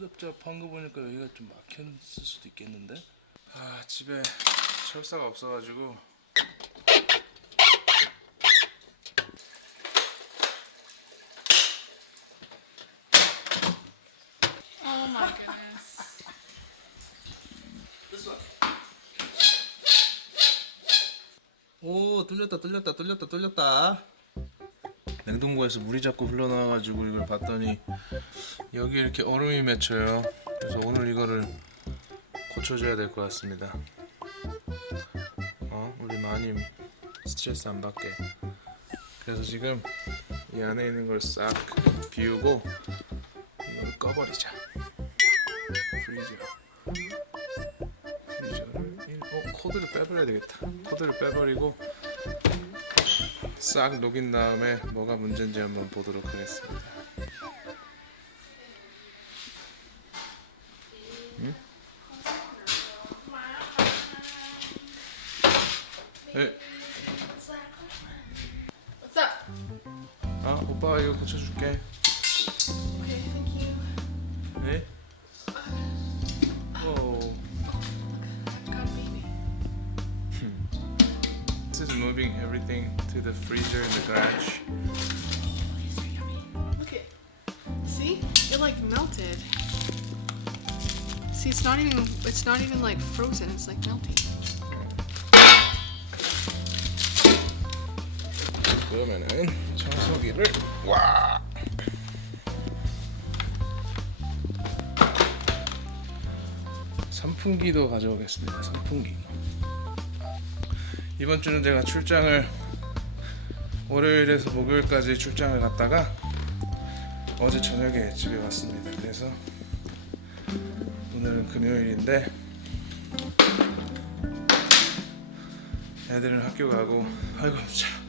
꼬무잡잡한 거 보니까 여기가 좀 막혔을 수도 있겠는데? 아 집에 철사가 없어가지고 Oh my goodness. 오 뚫렸다 뚫렸다 뚫렸다 뚫렸다 냉동고에서 물이 자꾸 흘러나와가지고 이걸 봤더니 여기 이렇게 얼음이 맺혀요. 그래서 오늘 이거를 고쳐줘야 될 것 같습니다. 어 우리 마님 스트레스 안 받게. 그래서 지금 이 안에 있는 걸 싹 비우고 이걸 꺼버리자. 프리저 프리저를 일- 어, 코드를 빼버려야 되겠다. 코드를 빼버리고 싹 녹인 다음에 뭐가 문제인지 한번 보도록 하겠습니다. everything to the freezer in the garage. He's so yummy. Look it. See? It like melted. See, it's not even. It's not even like frozen. It's like melting. 그러면은 청소기를 와 선풍기도 가져오겠습니다. 선풍기. 이번 주는 제가 출장을 월요일에서 목요일까지 출장을 갔다가 어제 저녁에 집에 왔습니다. 그래서 오늘은 금요일인데 애들은 학교 가고 아이고 참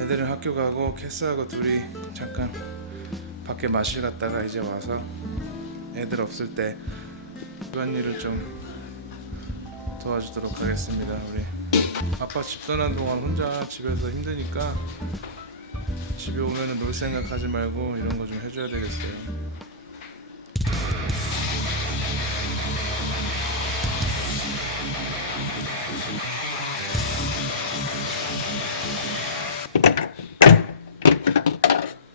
애들은 학교 가고 캐스하고 둘이 잠깐 밖에 마실 갔다가 이제 와서 애들 없을 때 집안일을 좀 도와주도록 하겠습니다. 우리 아빠 집 떠난 동안 혼자 집에서 힘드니까 집에 오면은 놀 생각하지 말고 이런 거 좀 해줘야 되겠어요.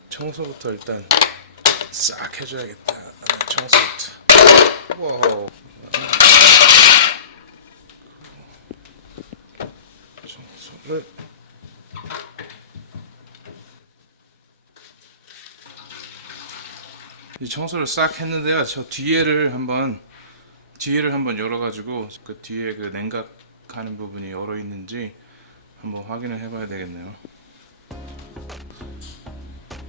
청소부터 일단 싹 해줘야겠다. 청소부터. 와 이 청소를 싹 했는데요. 저 뒤에를 한번 뒤에를 한번 열어가지고 그 뒤에 그 냉각 하는 부분이 열어 있는지 한번 확인을 해봐야 되겠네요.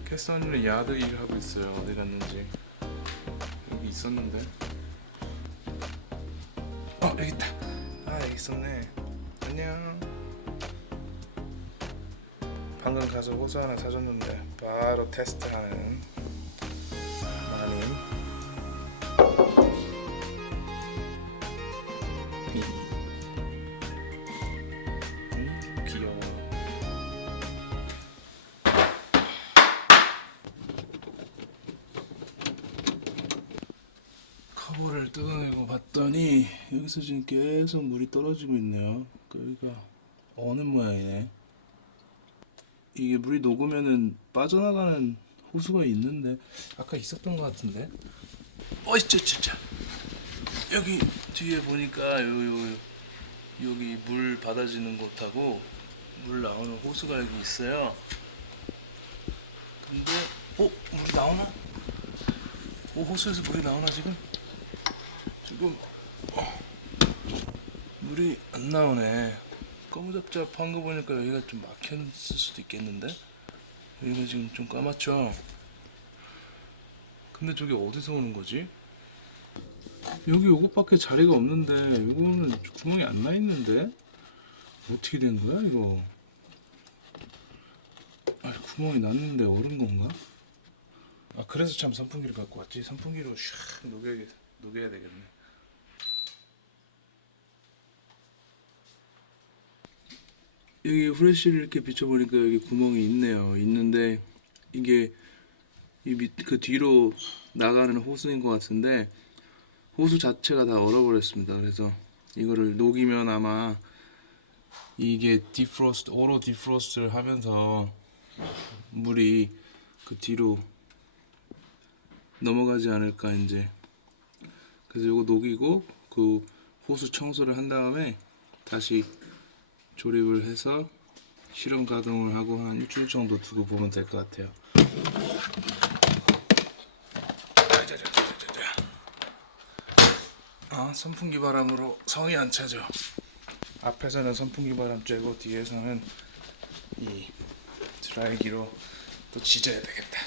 캐스터님은 야드 일을 하고 있어요. 어디 갔는지 여기 있었는데. 어 여기 있다. 아 여기 있었네. 안녕. 방금 가서 호수 하나 사줬는데 바로 테스트하는 마님. 음, 귀여워. 커버를 뜯어내고 봤더니 여기서 지금 계속 물이 떨어지고 있네요. 여기가 어느 모양이네. 이게 물이 녹으면은 빠져나가는 호수가 있는데 아까 있었던 것 같은데. 어이 쩌쩌쩌. 여기 뒤에 보니까 요, 요 여기 물 받아지는 곳하고 물 나오는 호수가 여기 있어요. 근데 어 물이 나오나? 오 호수에서 물이 나오나 지금? 지금 어, 물이 안 나오네. 거무잡잡한 거 보니까 여기가 좀 막혔을 수도 있겠는데? 여기가 지금 좀 까맣죠? 근데 저게 어디서 오는 거지? 여기 요것밖에 자리가 없는데 이거는 구멍이 안 나 있는데 어떻게 된 거야 이거? 아 구멍이 났는데 얼은 건가? 아 그래서 참 선풍기를 갖고 왔지 선풍기로 샥 녹여 녹여야 되겠네. 여기 후레쉬를 이렇게 비춰보니까 여기 구멍이 있네요. 있는데 이게 이밑그 뒤로 나가는 호스인 것 같은데 호수 자체가 다 얼어버렸습니다. 그래서 이거를 녹이면 아마 이게 디프로스트 오로 디프로스트를 하면서 물이 그 뒤로 넘어가지 않을까 이제 그래서 이거 녹이고 그 호수 청소를 한 다음에 다시 조립을 해서 실험 가동을 하고 한 일주일 정도 두고 보면 될 것 같아요. 아 선풍기 바람으로 성이 안 차죠. 앞에서는 선풍기 바람 쬐고 뒤에서는 이 드라이기로 또 지져야 되겠다.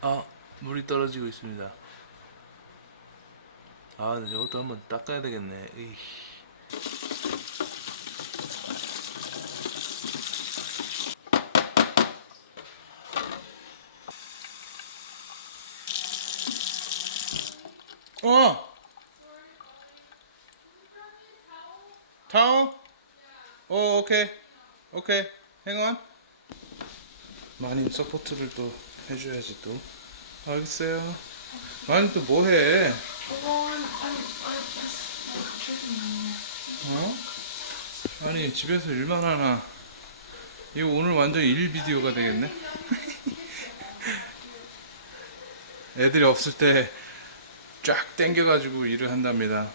아 물이 떨어지고 있습니다. 아 근데 이것도 한번 닦아야 되겠네. 에이. 어. 타워? 어, 오케이. 오케이. On. 마님 서포트를 또 해줘야지 또. 알겠어요. 마님 또 뭐해? 어? 아니 집에서 일만 하나. 이거 오늘 완전 일 비디오가 되겠네. 애들이 없을 때 쫙 땡겨가지고 일을 한답니다.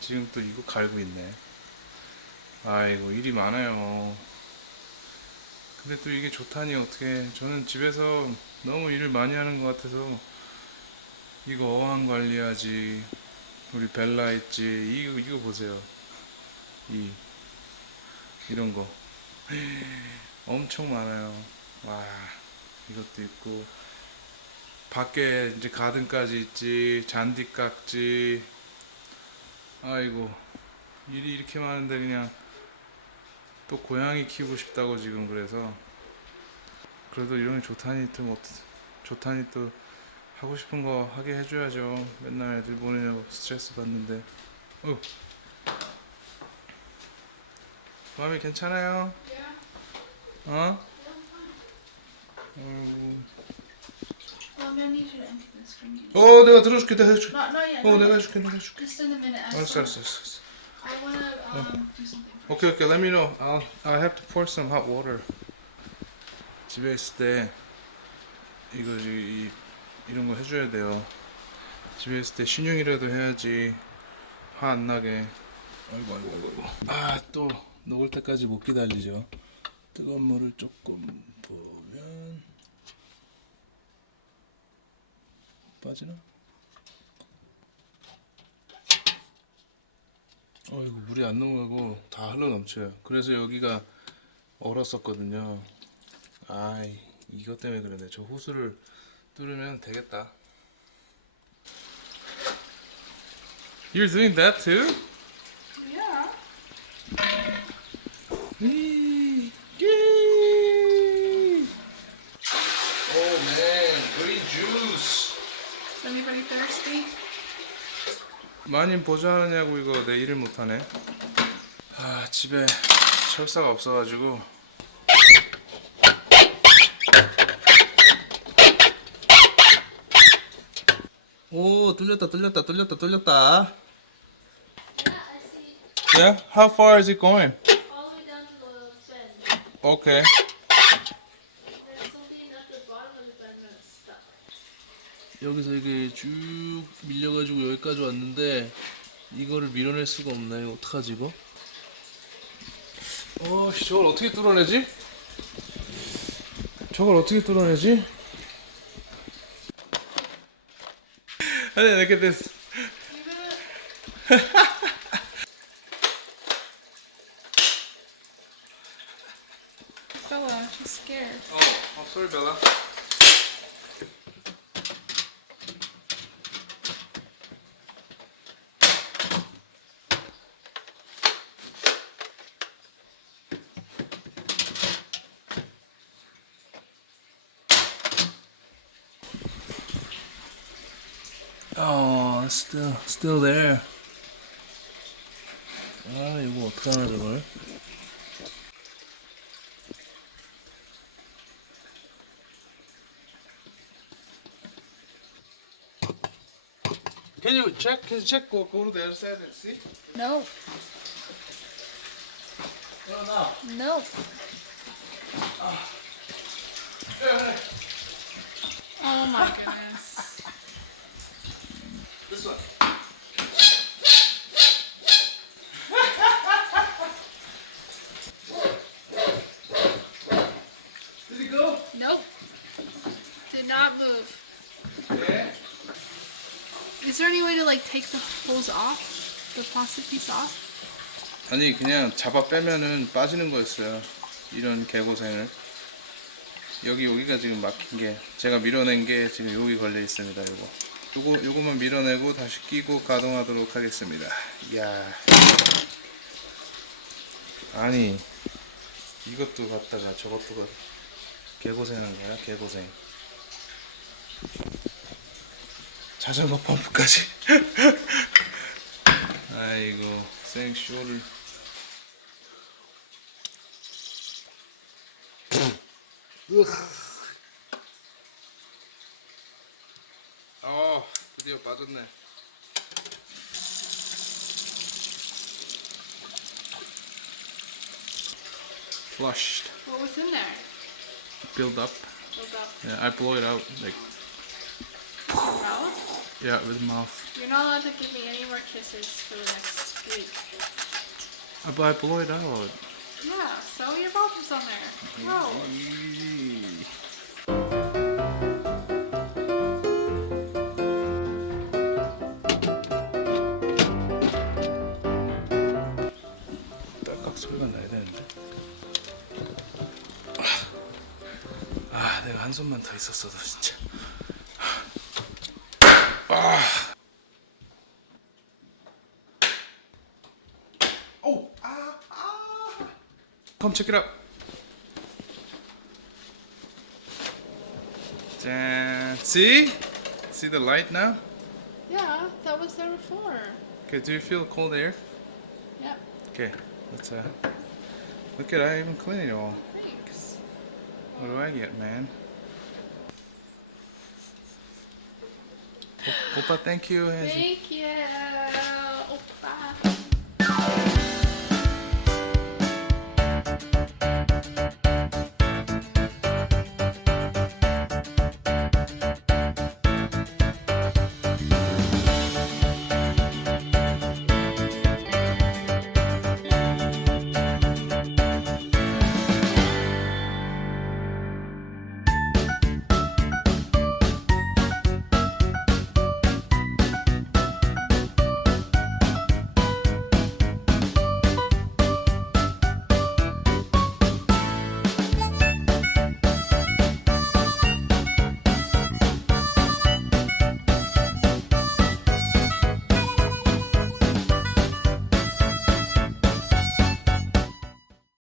지금 또 이거 갈고 있네. 아이고 일이 많아요. 근데 또 이게 좋다니 어떻게? 저는 집에서 너무 일을 많이 하는 것 같아서 이거 어항 관리하지. 우리 벨라 있지. 이거 이거 보세요. 이 이런 거 엄청 많아요. 와 이것도 있고 밖에 이제 가든까지 있지 잔디 깎지 아이고 일이 이렇게 많은데 그냥 또 고양이 키우고 싶다고 지금 그래서 그래도 이런 게 좋다니 또 뭐, 좋다니 또 하고 싶은 거 하게 해줘야죠 맨날 애들 보내냐고 스트레스 받는데 어. 마음이 괜찮아요? 어? need you to empty this. 어 내가 들어줄게 내가 해줄게 Not, not yet. 어 not 내가 yet. 해줄게 내가 해줄게 Just in a minute. I, 알았어 알았어 알았어 I wanna um, do something. 오케이 오케이 let me know I'll, I have to pour some hot water 집에 있을 때 이거 이, 이, 이런 거 해줘야 돼요 집에 있을 때 신용이라도 해야지 화 안 나게 아이고 아이고 아이고 아또 녹을 때까지 못 기다리죠 뜨거운 물을 조금 부으면 빠지나? 어이구 물이 안 넘어가고 다 흘러 넘쳐요. 그래서 여기가 얼었었거든요. 아이 이것 때문에 그러네. 저 호수를 뚫으면 되겠다. You're doing that too? Yeah. Oh man, green juice. Is anybody thirsty? 마님 보조하느냐고 이거 내 일을 못하네. 아 집에 철사가 없어가지고. 오 뚫렸다 뚫렸다 뚫렸다 뚫렸다. Yeah, how far is it going? all the way down to the bend. Okay. There's something at the bottom of the bend that's stuck. 여기서 이게 쭉 밀려가지고 여기까지 왔는데 이거를 밀어낼 수가 없나요? 어떡하지 이거? 어, 씨, 저걸 어떻게 뚫어내지? 저걸 어떻게 뚫어내지? 아니, look at this. You gonna? Bella, she's scared. 어, 어, sorry, Bella. Oh, it's still still there. Ay, voltaram, né? Can you check? Can you check? Go, go there, see. No. No, no. Ah. Oh my goodness. This one. Did it go? Nope. Did not move. Yeah. Is there any way to like take the holes off? The plastic piece off? 아니 그냥 잡아 빼면은 빠지는 거였어요. 이런 개고생을. 여기 여기가 지금 막힌 게 제가 밀어낸 게 지금 여기 걸려 있습니다. 요거. 요거 요거만 밀어내고 다시 끼고 가동하도록 하겠습니다. 이야. 아니 이것도 갖다가 저것도 갖 개고생한 거야 개고생. 자전거 펌프까지. 아이고 생쇼를. 어 വറക്കുന്നത് Flushed. What was in there? Build up. Build up. Yeah, I blow it out like. Yeah, with the mouth. You're not allowed to give me any more kisses for the next week. I, I blow it out. Yeah, so your mouth is on there. Gross. 한 손만 더 있었어도 진짜. 아. 오, 아, 아. Come check it out. 짠. See? See the light now? Yeah, that was there before. Okay, do you feel cold air? Yep. Okay, let's uh look at I even clean it all. Thanks. What do I get, man? Opa, thank you. Thank you.